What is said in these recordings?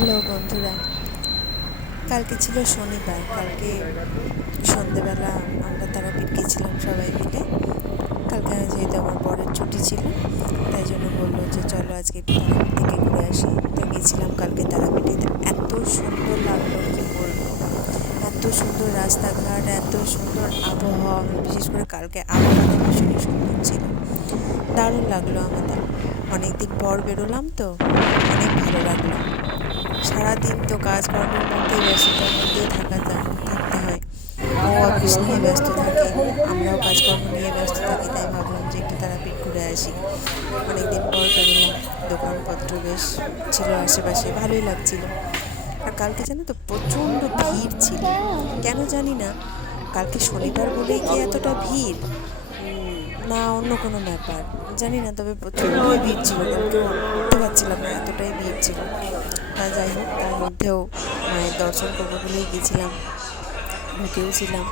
Hello বন্ধুরা, কালকে ছিল শনিবার। কালকে সন্ধেবেলা আমরা তারাপীঠ গেছিলাম সবাই মিলে। কালকে যেহেতু আমার বরের ছুটি ছিল, তাই জন্য বললো যে চলো আজকে একটু তারাপীঠ থেকে ঘুরে আসি। তো গেছিলাম কালকে তারাপীঠে। এত সুন্দর লাগলো কি বলবো, এত সুন্দর রাস্তাঘাট, এত সুন্দর আবহাওয়া। বিশেষ করে কালকে আবহাওয়াটা ভীষণই সুন্দর ছিল, দারুণ লাগলো আমাদের। অনেক দিন পর বেরোলাম তো অনেক ভালো লাগলো। সারাদিন তো কাজকর্মের মধ্যেই, ব্যস্ততার মধ্যেই থাকতে হয়। ও অফিস নিয়ে ব্যস্ত থাকে, আমরাও কাজকর্ম নিয়ে ব্যস্ত থাকি, তাই ভাবলাম যে একটু তারাপীঠ ঘুরে আসি। অনেক দিন পর বেরোলাম। দোকানপত্র বেশ ছিল আশেপাশে, ভালোই লাগছিল। আর কালকে জানো তো প্রচণ্ড ভিড় ছিল, কেন জানি না। কালকে শনিবার বলেই কি এতটা ভিড়, না অন্য কোনো ব্যাপার জানি না, তবে প্রচণ্ডই ভিড় ছিল। কালকে উঠতে পারছিলাম না, এতটাই ভিড় ছিল। তা যাই হোক, তার মধ্যেও মায়ের দর্শন করবো বলেই গেছিলাম, ঢুকেও ছিলাম।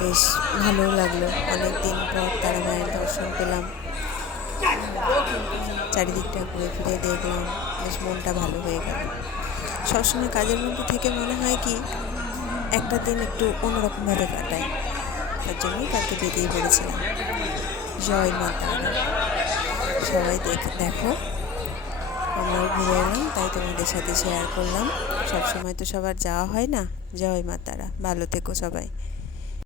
বেশ ভালোও লাগলো, অনেক দিন পর তারা মায়ের দর্শন পেলাম। চারিদিকটা ঘুরে ফিরে দেখলাম, বেশ মনটা ভালো হয়ে গেল। সবসময় কাজের মধ্যে থেকে মনে হয় কি একটা দিন একটু অন্যরকমভাবে কাটাই। তার জন্যই কালকে বেরিয়ে পড়েছিলাম। জয় মা তারা। সবাই দেখো, আমরাও ঘুরে এলাম, তাই তোমাদের সাথে শেয়ার করলাম। সব সময় তো সবার যাওয়া হয় না। জয় মা তারা, ভালো থেকো সবাই।